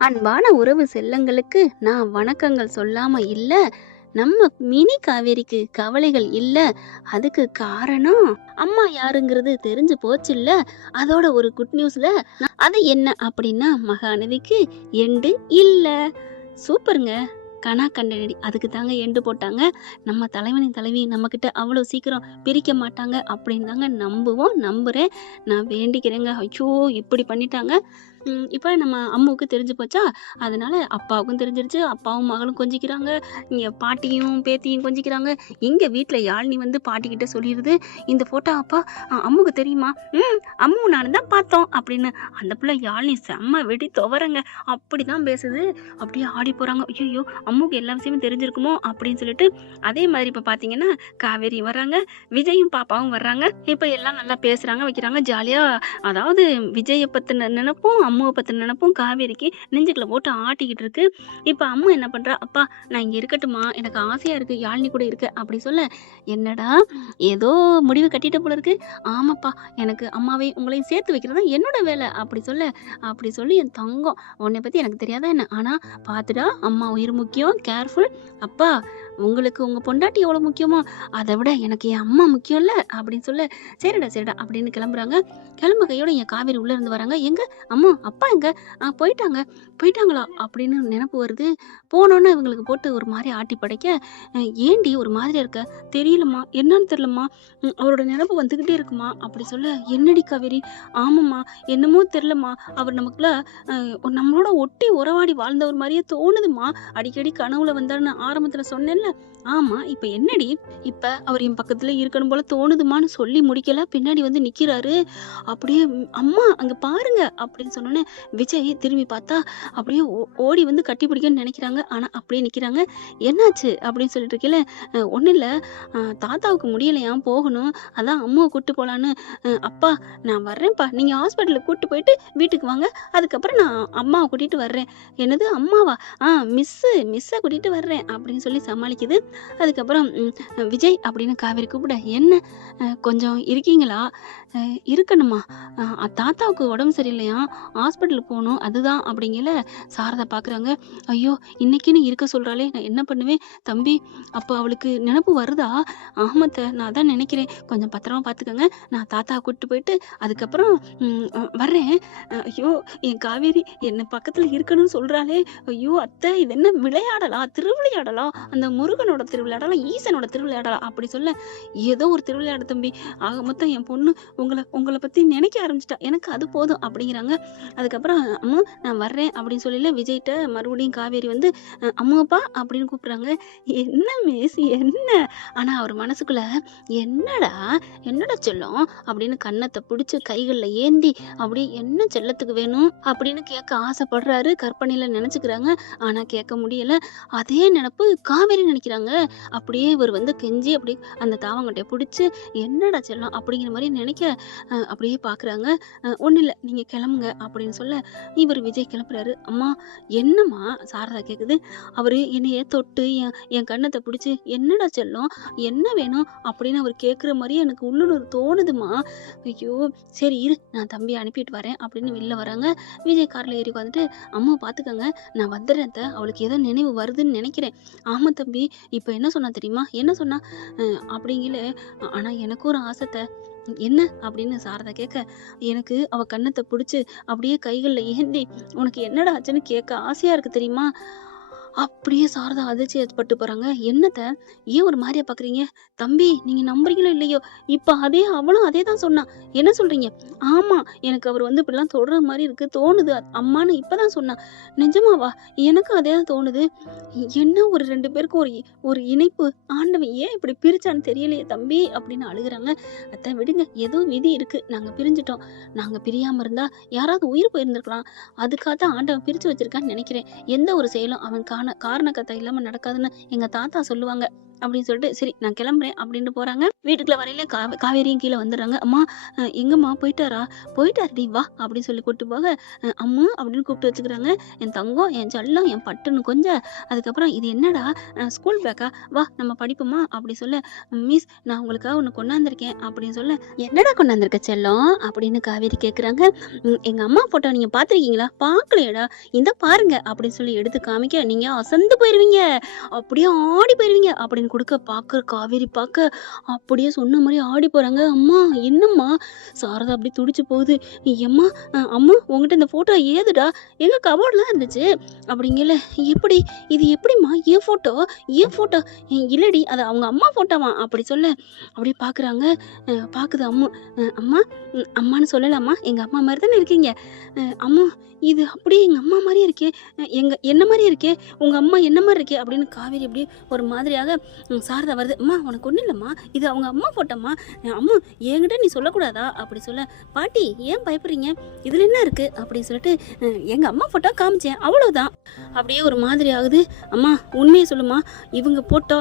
அன்பான உறவு செல்லங்களுக்கு நான் வணக்கங்கள் சொல்லாம இல்ல. நம்ம மினி காவேரிக்கு கவலைகள் இல்ல. அதுக்கு காரணம் அம்மா யாருங்கிறது தெரிஞ்சு போச்சுல்ல. அதோட ஒரு குட் நியூஸ்ல அது என்ன அப்படின்னா மகாநதிக்கு எண்டு இல்ல. சூப்பருங்க. கனா கண்டனடி அதுக்கு தாங்க எண்டு போட்டாங்க. நம்ம தலைவனின் தலைவி நம்மக்கிட்ட அவ்வளோ சீக்கிரம் பிரிக்க மாட்டாங்க அப்படின்னு தாங்க நம்புவோம், நம்புறேன். நான் வேண்டிக்கிறேங்க. ஐயோ! இப்படி பண்ணிட்டாங்க. இப்ப நம்ம அம்முவுக்கு தெரிஞ்சு போச்சா, அதனால அப்பாவுக்கும் தெரிஞ்சிருச்சு. அப்பாவும் மகளும் கொஞ்சிக்கிறாங்க. இங்க பாட்டியும் பேத்தியும் கொஞ்சிக்கிறாங்க. எங்க வீட்ல யாழினி வந்து பாட்டிக்கிட்ட சொல்லிருது, "இந்த ஃபோட்டோ அப்பா அம்முக்கு தெரியுமா?" "ம் அம்முவும் நானும் தான் பார்த்தோம்" அப்படின்னு. அந்த பிள்ளை யாழினி செம்ம வெடி துவரங்க. அப்படிதான் பேசுது. அப்படியே ஆடி போறாங்க. ஐயையோ! அம்முக்கு எல்லா விஷயமும் தெரிஞ்சிருக்குமோ அப்படின்னு சொல்லிட்டு, அதே மாதிரி இப்ப பார்த்தீங்கன்னா, காவேரி வர்றாங்க, விஜயும் பாப்பாவும் வர்றாங்க. இப்ப எல்லாம் நல்லா பேசுறாங்க, வைக்கிறாங்க. ஜாலியா அதாவது விஜய பத்தின நினைப்பும், அம்முவ பத்தின நினைப்பும் காவேரிக்கு நெஞ்சுக்குள்ள போட்டு ஆட்டிக்கிட்டு இருக்கு. இப்ப அம்மு என்ன பண்றா, "அப்பா நான் இங்க இருக்கட்டுமா, எனக்கு ஆசையா இருக்கு யாழினி கூட இருக்க" அப்படி சொல்ல, "என்னடா ஏதோ முடிவு கட்டிட்ட போல இருக்கு." "ஆமாப்பா, எனக்கு அம்மாவையும் உங்களையும் சேர்த்து வைக்கிறது தான் என்னோட வேலை" அப்படி சொல்ல, அப்படி சொல்லி "என் தங்கம் உன்னை பத்தி எனக்கு தெரியாதா என்ன? ஆனா பாத்துடா அம்மா உயிர் முக்கியம், கேர்ஃபுல். அப்பா உங்களுக்கு உங்க பொண்டாட்டி எவ்வளவு முக்கியமோ அதை விட எனக்கு என் அம்மா முக்கியம்ல" அப்படின்னு சொல்ல, "சரிடா சரிடா" அப்படின்னு கிளம்புறாங்க. கிளம்பு கையோட என் காவேரி உள்ள இருந்து வராங்க. "எங்க அம்மா அப்பா எங்க?" போயிட்டாங்க." "போயிட்டாங்களா?" அப்படின்னு நினைப்பு வருது. போனோன்னே இவங்களுக்கு போட்டு ஒரு மாரி ஆட்டி படைக்க, "ஏன்டி ஒரு மாதிரியா இருக்க?" "தெரியலம்மா, என்னன்னு தெரியலம்மா. அவரோட நினைப்பு வந்துகிட்டே இருக்குமா" அப்படி சொல்ல, "என்னடி காவேரி?" "ஆமாம்மா, என்னமோ தெரியலம்மா. அவர் நமக்குள்ள நம்மளோட ஒட்டி உறவாடி வாழ்ந்தவர் மாரியே தோணுதும்மா. அடிக்கடி கனவுல வந்தாருன்னு ஆரம்பத்துல சொன்னேன்ல." "ஆமா, இப்ப என்னடி?" "இப்ப அவர் என் பக்கத்துல இருக்கணும் போல தோணுதும்மான்னு" சொல்லி முடிக்கல. பின்னாடி வந்து நிக்கிறாரு. அப்படியே "அம்மா அங்க பாருங்க" அப்படின்னு சொன்னோனே விஜய் திரும்பி பார்த்தா அப்படியே ஓடி வந்து கட்டி பிடிக்கணும்னு நினைக்கிறாங்க. ஆனா அப்படியே நிக்கிறாங்க. "என்னாச்சு?" அப்படின்னு சொல்லிட்டு இருக்கையில, ஒண்ணும் இல்ல, தாத்தாவுக்கு முடியலையாம், போகணும். அதான் அம்மாவ கூட்டு போலான்னு." "அப்பா நான் வர்றேன்ப்பா. நீங்க ஹாஸ்பிட்டலுக்கு கூட்டு போயிட்டு வீட்டுக்கு வாங்க. அதுக்கப்புறம் நான் அம்மாவ கூட்டிட்டு வர்றேன்." "என்னது அம்மாவா?" மிஸ்ஸ கூட்டிட்டு வர்றேன்" அப்படின்னு சொல்லி சமாளிக்குது. அதுக்கப்புறம் விஜய் அப்படின்னு காவேரி கூப்பிட, "என்ன கொஞ்சம் இருக்கீங்களா?" இருக்கணுமா? தாத்தாவுக்கு உடம்பு சரியில்லையாம், ஹாஸ்பிட்டலுக்கு போணும். அதுதான்" அப்படிங்கல சாரதா பார்க்குறாங்க. ஐயோ! இன்னைக்குன்னு இருக்க சொல்றாளே! நான் என்ன பண்ணுவேன்? தம்பி, அப்ப அவளுக்கு நெனப்பு வருதா? ஆமா நான் அதான் நெனைக்கிறேன். கொஞ்சம் பத்திரமா பார்த்துக்கங்க. நான் தாத்தாவ கூட்டிட்டு போயிட்டு, அதுக்கப்புறம் ம் அ வர்றேன். ஐயோ! என் காவேரி என்ன பக்கத்துல இருக்கணும்னு சொல்றாளே! ஐயோ! அத்தை இது என்ன விளையாடலா? திருவிளையாடலா? அந்த முருகனோட திருவிளையாடலா? ஈசனோட திருவிளையாடலா? அப்படி சொல்ல, ஏதோ ஒரு திருவிளையாடல் தம்பி. ஆக மொத்தம் என் பொண்ணு உங்கள உங்கள பத்தி நினைக்க ஆரம்பிச்சுட்டா. எனக்கு அது போதும் அப்படிங்கிறாங்க. அதுக்கப்புறம் "அம்மு நான் வர்றேன்" அப்படின்னு சொல்லல விஜய்ட்ட மறுபடியும் காவேரி வந்து "அம்முப்பா" அப்படின்னு கூப்பிடுறாங்க. "என்ன மிஸ் என்ன?" ஆனா அவர் மனசுக்குள்ள "என்னடா என்னடா செல்லம்?" அப்படின்னு கன்னத்த புடிச்சு கைகள்ல ஏந்தி அப்படியே "என்ன செல்லத்துக்கு வேணும்?" அப்படின்னு கேட்க ஆசைப்படுறாரு. கற்பனையில நினைச்சுக்கிறாங்க. ஆனா கேட்க முடியல. அதே நெனப்பு காவேரி நினைக்கிறாங்க. அப்படியே இவர் வந்து கெஞ்சி அப்படியே அந்த தாவங்கட்டைய புடிச்சு "என்னடா செல்லம்?" அப்படிங்கிற மாரி நினைக்க, அப்படியே பார்க்குறாங்க. "ஒண்ணும் இல்ல, நீங்க கிளம்புங்க" அப்படின்னு சொல்ல, இவரு விஜய் கிளம்புறாரு. "அம்மா என்னம்மா?" சாரதா கேட்குது. அவரு என்னைய தொட்டு என் என் கன்னத்த புடிச்சு, "என்னடா செல்லம்? என்ன வேணும்?" அப்படின்னு அவரு கேட்குற மாரியே எனக்கு உள்ளுணர்வு தோணுதும்மா. ஐயோ! சரி இரு, நான் தம்பிய அனுப்பிட்டு வரேன் அப்படின்னு வெளில வராங்க. விஜய் கார்ல ஏறி உட்காந்துட்டு, "அம்மா பார்த்துக்கங்க, நான் வந்துடுறேன் அத்த. அவளுக்கு ஏதோ நினைவு வருதுன்னு நினைக்கிறேன்." "ஆமா தம்பி, இப்ப என்ன சொன்னா தெரியுமா?" "என்ன சொன்னா?" அப்படிங்கல, "ஆனா எனக்கும் ஒரு ஆசை அத்த." "என்ன?" அப்படின்னு சாரதா கேட்க, எனக்கு அவ கன்னத்த புடிச்சு அப்படியே கைகள்ல ஏந்தி, "உனக்கு என்னடா ஆச்சுன்னு கேட்க ஆசையா இருக்கு தெரியுமா?" அப்படியே சாரதா அதிர்ச்சி பட்டு போறாங்க. "என்னத்த? ஏன் ஒரு மாரியா பார்க்குறீங்க?" "தம்பி நீங்க நம்புறீங்களோ இல்லையோ, இப்ப அவளும் அதே தான் சொன்னா." "என்ன சொல்றீங்க?" "ஆமா, எனக்கு அவர் வந்து இப்படிலாம் தொடுற மாரி இருக்கு, தோணுது அம்மான்னு இப்ப தான் சொன்னா." "நிஜமாவா? எனக்கும் அதே தான் தோணுது." "என்ன ஒரு 2 பேருக்கும் ஒரு இணைப்பு. ஆண்டவன் ஏன் இப்படி பிரிச்சான்னு தெரியலையே தம்பி" அப்படின்னு அழுகுறாங்க. "அத்த விடுங்க, ஏதோ விதி இருக்கு. நாங்க பிரிஞ்சுட்டோம். நாங்க பிரியாம இருந்தா யாராவது உயிர் போயிருந்திருக்கலாம். அதுக்காக தான் ஆண்டவன் பிரிச்சு வச்சிருக்கான்னு நெனைக்கிறேன். எந்த ஒரு செயலும் அவன் காரண கர்த்தா இல்லாம நடக்காதுன்னு எங்க தாத்தா சொல்லுவாங்க." அப்படின்னு சொல்லிட்டு சரி நான் கிளம்புறேன் அப்படின்ட்டு போறாங்க. வீட்டுக்குள்ள வரையில காவேரியும் கீழே வந்துடுறாங்க. அம்மா எங்கம்மா போயிட்டாரா? போயிட்டாருடி வா அப்படின்னு சொல்லி கூப்பிட்டு போக அம்மு அப்படின்னு கூப்பிட்டு வச்சுக்கிறாங்க. என் தங்கம், என் செல்லம், என் பட்டுன்னு கொஞ்சம். அதுக்கப்புறம் இது என்னடா ஸ்கூல் பேக்கா? வா நம்ம படிப்போமா அப்படி சொல்ல, மிஸ் நான் உங்களுக்காக ஒன்று கொண்டாந்துருக்கேன் அப்படின்னு சொல்ல, என்னடா கொண்டாந்துருக்க செல்லம் அப்படின்னு காவேரி கேட்குறாங்க. எங்க அம்மா போட்டோ நீங்க பார்த்துருக்கீங்களா? பார்க்கலையடா, இந்த பாருங்க அப்படின்னு சொல்லி எடுத்து காமிக்க நீங்க அசந்து போயிருவீங்க, அப்படியே ஆடி போயிருவீங்க அப்படின்னு கொடுக்க பார்க்குற காவேரி பார்க்க அப்படியே சொன்ன மாதிரி ஆடி போறாங்க. அம்மா என்னம்மா? சாரதா அப்படி துடிச்சு போகுது. எம்மா அம்மா உங்ககிட்ட இந்த போட்டோ ஏதுடா? எங்க கபோர்ட்லாம் இருந்துச்சு அப்படிங்கல. எப்படி இது எப்படிம்மா ஏன் போட்டோ? ஏன் போட்டோ இல்லடி, அது அவங்க அம்மா போட்டோவா அப்படி சொல்ல அப்படியே பார்க்குறாங்க. பார்க்குது அம்மா. அம்மா அம்மான்னு சொல்லலாமா? எங்க அம்மா மாதிரி தானே இருக்கீங்க. அம்மா இது அப்படியே எங்க அம்மா மாதிரியே இருக்கே, என்ன மாதிரியே இருக்கே, உங்க அம்மா என்ன மாதிரி இருக்கே அப்படின்னு காவேரி அப்படியே ஒரு மாதிரியாக சாரதா வருது. அம்மா உனக்கு ஒன்றும் இல்லைம்மா, இது அவங்க அம்மா போட்டோம்மா. அம்மா என்கிட்ட நீ சொல்லக்கூடாதா அப்படி சொல்ல, பாட்டி ஏன் பயப்படுறீங்க, இதில் என்ன இருக்குது அப்படின்னு சொல்லிட்டு எங்கள் அம்மா போட்டோ காமிச்சேன் அவ்வளோதான். அப்படியே ஒரு மாதிரி ஆகுது. அம்மா உண்மையை சொல்லுமா, இவங்க போட்டோ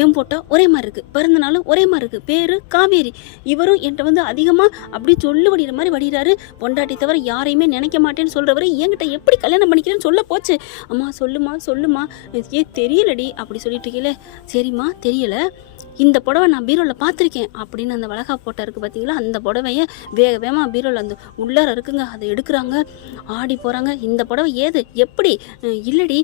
ஏன் போட்டோ ஒரே மாதிரி இருக்குது, பிறந்த நாளும் ஒரே மாதிரி இருக்குது, பேர் காவேரி. இவரும் என்கிட்ட அதிகமாக அப்படியே சொல்லு வடிகிற மாதிரி வடிகிறாரு. பொண்டாட்டி தவிர யாரையுமே நினைக்க மாட்டேன்னு சொல்கிறவரை என்கிட்ட எப்படி கல்யாணம் பண்ணிக்கிறேன்னு சொல்ல போச்சு. அம்மா சொல்லுமா சொல்லுமா, தெரியலடி அப்படி சொல்லிட்டு இருக்கீங்களே. சரிம்மா தெரியல, இந்த புடவை நான் பீரோவில் பார்த்துருக்கேன் அப்படின்னு அந்த வளகா போட்டோ இருக்குது பார்த்தீங்களா, அந்த புடவையை வேக வேகமாக பீரோவில் அந்த உள்ளார இருக்குங்க, அதை எடுக்கிறாங்க, ஆடி போகிறாங்க. இந்த புடவை ஏது எப்படி? இல்லடி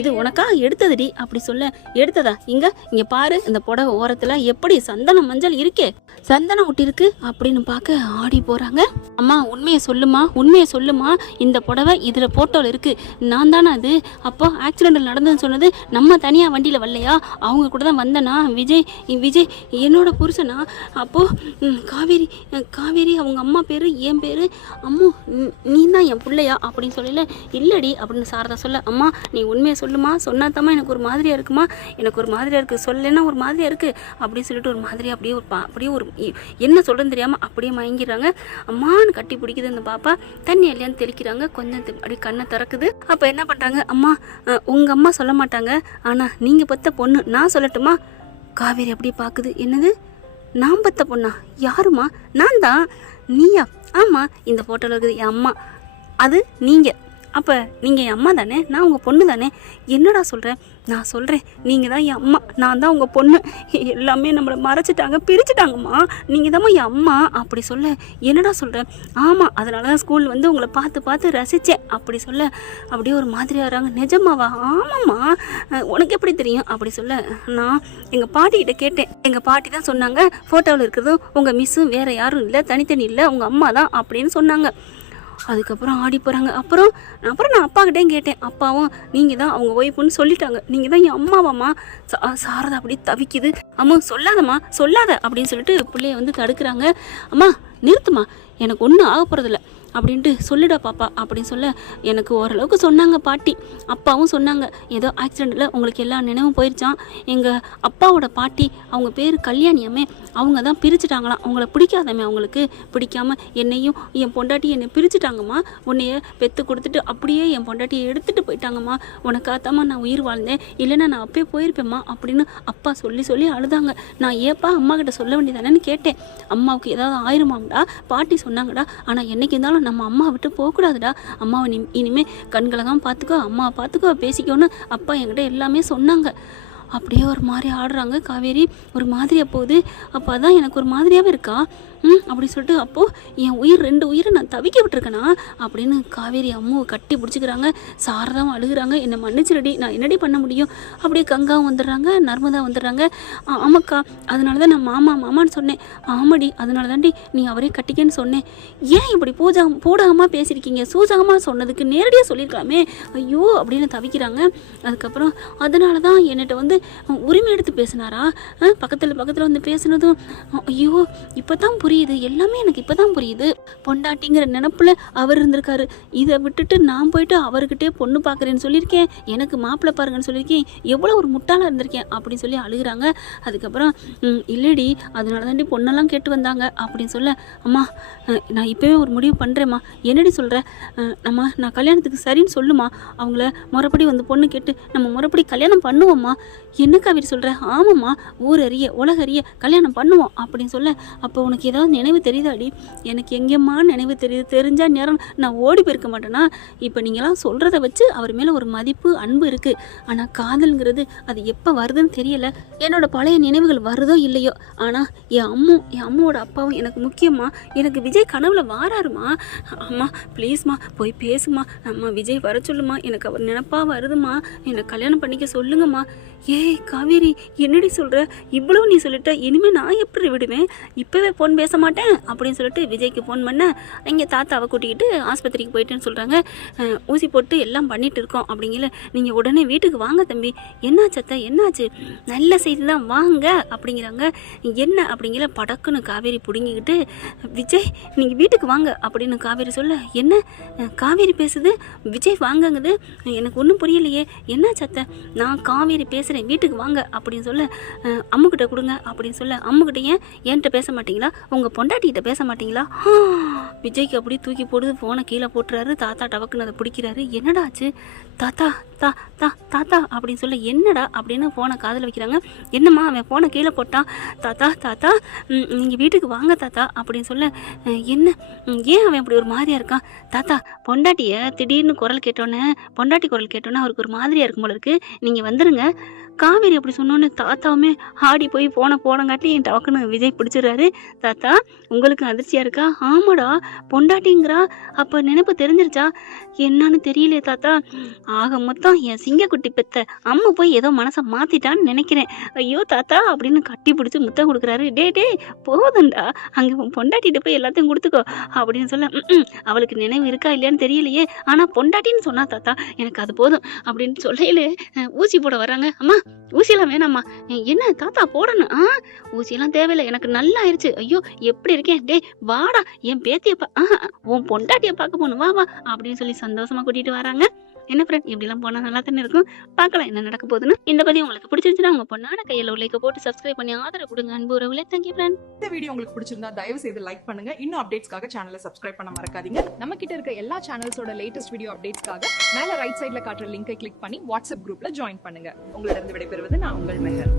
இது உனக்கா எடுத்ததுடி அப்படி சொல்ல, எடுத்ததா? இங்கே பாரு, இந்த புடவை ஓரத்தில் எப்படி சந்தனம் மஞ்சள் இருக்கே, சந்தனம் ஒட்டிருக்கு அப்படின்னு பார்க்க ஆடி போகிறாங்க. அம்மா உண்மையை சொல்லுமா, உண்மையை சொல்லுமா, இந்த புடவை இதில் போட்டோவில் இருக்குது, நான் தானே அது? அப்போ ஆக்சிடென்ட் நடந்ததுன்னு சொன்னது நம்ம தனியாக வண்டியில் வரலையா, அவங்க கூட தான் வந்தனா? விஜய் என்னோட புருஷனா? அப்போது காவேரி அவங்க அம்மா பேர் என் பேர், அம்மு நீ தான் என் பிள்ளையா அப்படின்னு சொல்லல. இல்லடி அப்படின்னு சாரதா சொல்ல, அம்மா நீ உண்மையை சொல்லுமா, சொன்னாதாம்மா எனக்கு ஒரு மாதிரியாக இருக்குமா, எனக்கு ஒரு மாதிரியாக இருக்குது, சொல்லலைன்னா ஒரு மாதிரியாக இருக்குது அப்படின்னு சொல்லிட்டு ஒரு மாதிரியாக அப்படியே ஒரு என்ன சொல்கிறேன்னு தெரியாமல் அப்படியே மயங்கிடுறாங்க. அம்மான்னு கட்டி பிடிக்குது அந்த பாப்பா. தண்ணி இல்லையான்னு தெளிக்கிறாங்க, கொஞ்சம் அப்படியே கண்ணை திறக்குது. அப்போ என்ன பண்ணுறாங்க, அம்மா உங்கள் அம்மா சொல்ல மாட்டாங்க, ஆனால் நீங்கள் பெத்த பொண்ணு நான் சொல்லட்டுமா? காவேரி அப்படியே பார்க்குது. என்னது நான் பெத்த பொண்ணா? யாருமா? நான் தான். நீயா? ஆமாம், இந்த ஃபோட்டோவில் இருக்குது என் அம்மா, அது நீங்கள். அப்போ நீங்கள் என் அம்மா தானே, நான் உங்கள் பொண்ணு தானே. என்னடா சொல்கிறேன்? நான் சொல்கிறேன், நீங்கள் தான் என் அம்மா, நான் தான் உங்கள் பொண்ணு. எல்லாமே நம்மளை மறைச்சிட்டாங்க, பிரிச்சுட்டாங்கம்மா, நீங்கள் தான்மா என் அம்மா அப்படி சொல்ல. என்னடா சொல்கிறேன்? ஆமாம், அதனால தான் ஸ்கூல் உங்களை பார்த்து ரசித்தேன் அப்படி சொல்ல. அப்படியே ஒரு மாதிரி வராங்க. நிஜமாவா? ஆமாம்மா, உனக்கு எப்படி தெரியும் அப்படி சொல்ல. நான் எங்கள் பாட்டிக்கிட்ட கேட்டேன், எங்கள் பாட்டி தான் சொன்னாங்க, ஃபோட்டோவில் இருக்கிறதும் உங்கள் மிஸ்ஸும் வேறு யாரும் இல்லை, தனித்தனி இல்லை, உங்கள் அம்மா தான் அப்படின்னு சொன்னாங்க. அதுக்கப்புறம் ஆடி போகிறாங்க. அப்புறம் நான் அப்பாக்கிட்டேயும் கேட்டேன், அப்பாவும் நீங்கள் தான் அவங்க ஒய்ஃபுன்னு சொல்லிட்டாங்க, நீங்கள் தான் என் அம்மாவாம்மா. சாரதா அப்படி தவிக்குது. அம்மா சொல்லாதம்மா சொல்லாத அப்படின்னு சொல்லிட்டு பிள்ளைய தடுக்கிறாங்க. அம்மா நிறுத்துமா, எனக்கு ஒன்றும் ஆக போகிறதில்ல அப்படின்ட்டு சொல்லிடா பாப்பா அப்படின்னு சொல்ல, எனக்கு ஓரளவுக்கு சொன்னாங்க பாட்டி, அப்பாவும் சொன்னாங்க, ஏதோ ஆக்சிடெண்ட்டில் உங்களுக்கு எல்லா நினைவும் போயிடுச்சான், எங்கள் அப்பாவோட பாட்டி அவங்க பேர் கல்யாணியாமே, அவங்க தான் பிரிச்சுட்டாங்களாம், அவங்கள பிடிக்காதமே, அவங்களுக்கு பிடிக்காம என்னையும் என் பொண்டாட்டி என்னை பிரிச்சுட்டாங்கம்மா, உன்னைய பெற்று கொடுத்துட்டு அப்படியே என் பொண்டாட்டியை எடுத்துகிட்டு போயிட்டாங்கம்மா, உனக்காத்தாம்மா நான் உயிர் வாழ்ந்தேன், இல்லைன்னா நான் அப்பயே போயிருப்பேம்மா அப்படின்னு அப்பா சொல்லி அழுதாங்க. நான் ஏப்பா அம்மா கிட்ட சொல்ல வேண்டியதானேன்னு கேட்டேன். அம்மாவுக்கு ஏதாவது ஆயிருமாம்டா, பாட்டி சொன்னாங்கடா, ஆனால் என்னைக்கு இருந்தாலும் நம்ம அம்மா விட்டு போகக்கூடாதுடா, அம்மாவை இனிமேல் கண்களை தான் பார்த்துக்கோ, அம்மாவை பார்த்துக்கோ, பேசிக்கோன்னு அப்பா என்கிட்ட எல்லாமே சொன்னாங்க. அப்படியே ஒரு மாதிரி ஆடுறாங்க. காவேரி ஒரு மாதிரியாக போகுது. அப்போ அதான் எனக்கு ஒரு மாதிரியாகவே இருக்கா அப்படி சொல்லிட்டு, அப்போது என் ரெண்டு உயிரை நான் தவிக்க விட்டுருக்கேனா அப்படின்னு காவேரி அம்மாவை கட்டி பிடிச்சிக்கிறாங்க. சாரதாவும் அழுகுறாங்க, என்னை மன்னிச்சிரடி, நான் என்னடி பண்ண முடியும். அப்படியே கங்காவும் வந்துடுறாங்க, நர்மதா வந்துடுறாங்க. ஆமாக்கா, அதனால தான் நான் மாமான்னு சொன்னேன். ஆமாடி, அதனால தாண்டி நீ அவரே கட்டிக்கன்னு சொன்னேன். ஏன் இப்படி பூடகமாக பேசியிருக்கீங்க, சூசகமாக சொன்னதுக்கு நேரடியாக சொல்லியிருக்கலாமே, ஐயோ அப்படின்னு தவிக்கிறாங்க. அதுக்கப்புறம் அதனால தான் என்கிட்ட உரிமை எடுத்து பேசினாரா, பக்கத்தில் பேசினதும் ஐயோ இப்போ தான் புரியுது, எல்லாமே எனக்கு இப்பதான் புரியுது. பொண்டாட்டிங்கிற நினைப்புல அவர் இருந்திருக்காரு. இதை விட்டுட்டு நான் போயிட்டு அவர்கிட்டே பொண்ணு பார்க்குறேன்னு சொல்லியிருக்கேன், எனக்கு மாப்பிள்ளை பாருங்கன்னு சொல்லியிருக்கேன், எவ்வளோ ஒரு முட்டாளாக இருந்திருக்கேன் அப்படின்னு சொல்லி அழுகுறாங்க. அதுக்கப்புறம் இல்லடி அதனால தாண்டி பொண்ணெல்லாம் கேட்டு வந்தாங்க அப்படின்னு சொல்ல, அம்மா நான் இப்போவே ஒரு முடிவு பண்ணுறேம்மா. என்னடி சொல்கிற? நான் கல்யாணத்துக்கு சரின்னு சொல்லுமா, அவங்கள முறைப்படி வந்து பொண்ணு கேட்டு நம்ம முறைப்படி கல்யாணம் பண்ணுவோம்மா. என்ன காவேரி சொல்கிற? ஆமாம்மா, ஊர் அறிய உலக அறிய கல்யாணம் பண்ணுவோம் அப்படின்னு சொல்ல, அப்போ உனக்கு ஏதாவது நினைவு தெரியுதாடி? எனக்கு எங்கேம்மா நினைவு தெரியுது? தெரிஞ்சா நேரம் நான் ஓடி போயிருக்க மாட்டேனா? இப்போ நீங்களாம் சொல்கிறத வச்சு அவர் மேலே ஒரு மதிப்பு அன்பு இருக்குது. ஆனால் காதல்ங்கிறது அது எப்போ வருதுன்னு தெரியலை. என்னோட பழைய நினைவுகள் வருதோ இல்லையோ, ஆனால் என் அம்மாவோட அப்பாவும் எனக்கு முக்கியமா. எனக்கு விஜய் கனவுல வாராருமா. அம்மா ப்ளீஸ்மா போய் பேசுமா, அம்மா விஜய் வர சொல்லுமா, எனக்கு அவர் நினப்பாக வருதுமா, என்னை கல்யாணம் பண்ணிக்க சொல்லுங்கம்மா. ஏய் காவேரி என்னடி சொல்கிற? இவ்வளவு நீ சொல்லிட்ட, இனிமேல் நான் எப்படி விடுவேன்? இப்போவே ஃபோன் பேச மாட்டேன் அப்படின்னு சொல்லிட்டு விஜய்க்கு ஃபோன் பண்ண, இங்கே தாத்தாவை கூட்டிக்கிட்டு ஆஸ்பத்திரிக்கு போயிட்டேன்னு சொல்கிறாங்க. ஊசி போட்டு எல்லாம் பண்ணிட்டு இருக்கோம் அப்படிங்கல, நீங்கள் உடனே வீட்டுக்கு வாங்க தம்பி. என்னாச்சு அத்தை, என்னாச்சு? நல்ல செய்தி தான், வாங்க அப்படிங்கிறாங்க. என்ன அப்படிங்கிற படக்குன்னு காவேரி பிடுங்கிக்கிட்டு, விஜய் நீங்கள் வீட்டுக்கு வாங்க அப்படின்னு காவேரி சொல்ல, என்ன காவேரி பேசுது, விஜய் வாங்கங்குது, எனக்கு ஒன்றும் புரியலையே, என்னாச்சு அத்தை? நான் காவேரி பேசுகிறேன், வீட்டுக்கு வாங்க அப்படின்னு சொல்ல, அம்முக்கிட்ட கொடுங்க அப்படின்னு சொல்ல, அம்முக்கிட்ட ஏன் என்கிட்ட பேச மாட்டீங்களா, உங்கள் பொண்டாட்டிகிட்ட பேச மாட்டீங்களா? விஜய்க்கு அப்படி தூக்கி போடுது, ஃபோனை கீழே போட்டுறாரு. தாத்தா டவக்குன்னு அதை பிடிக்கிறாரு. என்னடா ஆச்சு? தாத்தா தா தா தாத்தா அப்படின்னு சொல்ல, என்னடா அப்படின்னு ஃபோனை காதில் வைக்கிறாங்க. என்னம்மா அவன் ஃபோனை கீழே போட்டான். தாத்தா தாத்தா நீங்கள் வீட்டுக்கு வாங்க தாத்தா அப்படின்னு சொல்ல, என்ன ஏன் அவன் அப்படி ஒரு மாதிரியாக இருக்கான்? தாத்தா பொண்டாட்டியை திடீர்னு குரல் கேட்டோன்னே, பொண்டாட்டி குரல் கேட்டோன்னே அவருக்கு ஒரு மாதிரியாக இருக்கும் போல இருக்கு, நீங்கள் வந்துடுங்க. காவேரி அப்படி சொன்னோன்னே தாத்தாவுமே ஆடி போய் போனங்காட்டி டவக்குன்னு விஜய் பிடிச்சிடுறாரு. தாத்தா உங்களுக்கு அதிர்ச்சியாக இருக்கா? ஆமாடா பொண்டாட்டிங்கிறா, அப்போ நினைப்பு தெரிஞ்சிருச்சா? என்னன்னு தெரியலையே தாத்தா. ஆக மொத்தம் என் சிங்கக்குட்டி பெத்த அம்மா போய் ஏதோ மனசை மாற்றிட்டான்னு நினைக்கிறேன். ஐயோ தாத்தா அப்படின்னு கட்டி பிடிச்சி முத்தம் கொடுக்குறாரு. டே போதுண்டா, அங்கே பொண்டாட்டிகிட்ட போய் எல்லாத்தையும் கொடுத்துக்கோ அப்படின்னு சொல்ல, அவளுக்கு நினைவு இருக்கா இல்லையான்னு தெரியலையே, ஆனால் பொண்டாட்டின்னு சொன்னா தாத்தா எனக்கு அது போதும் அப்படின்னு சொல்லையிலே ஊசி போட வராங்க. அம்மா ஊசியெல்லாம் வேணாம்மா. என்ன தாத்தா போடணும்? ஊசியெல்லாம் தேவையில்லை, எனக்கு நல்லா ஆயிடுச்சு. ஐயோ எப்படி இருக்கேன்? டே வாடா என் பேத்தியை உன் பொண்டாட்டியை பார்க்க போகணும், வா வா அப்படின்னு சொல்லி சந்தோஷமா கூட்டிட்டு வராங்க. என்ன ஃப்ரெண்ட், இப்படிலாம் போனால் நல்லா தானே இருக்கும். பார்க்கலாம் என்ன நடக்க போகுதுன்னு. இந்த பதிவு உங்களுக்கு பிடிச்சிருச்சுன்னா உங்க பொண்ணான கையில் லைக்கை போட்டு சப்ஸ்கிரைப் பண்ணி ஆதரவு கொடுங்க. அன்பு உறவுகளே, தேங்க்யூ ஃப்ரெண்ட். இந்த வீடியோ உங்களுக்கு பிடிச்சிருந்தா தயவு செய்து லைக் பண்ணுங்க. இன்னும் அப்டேட்ஸ்க்காக சேனலை சப்ஸ்கிரைப் பண்ண மறக்காதீங்க. நம்ம கிட்ட இருக்க எல்லா சேனல்ஸோட லேட்டஸ்ட் வீடியோ அப்டேட்ஸ்க்காக மேல ரைட் சைடுல காட்டுற லிங்கை கிளிக் பண்ணி வாட்ஸ்அப் குரூப்ல ஜாயின் பண்ணுங்க. உங்களிடம் விடைபெறுவது நான் உங்கள் மெஹர்.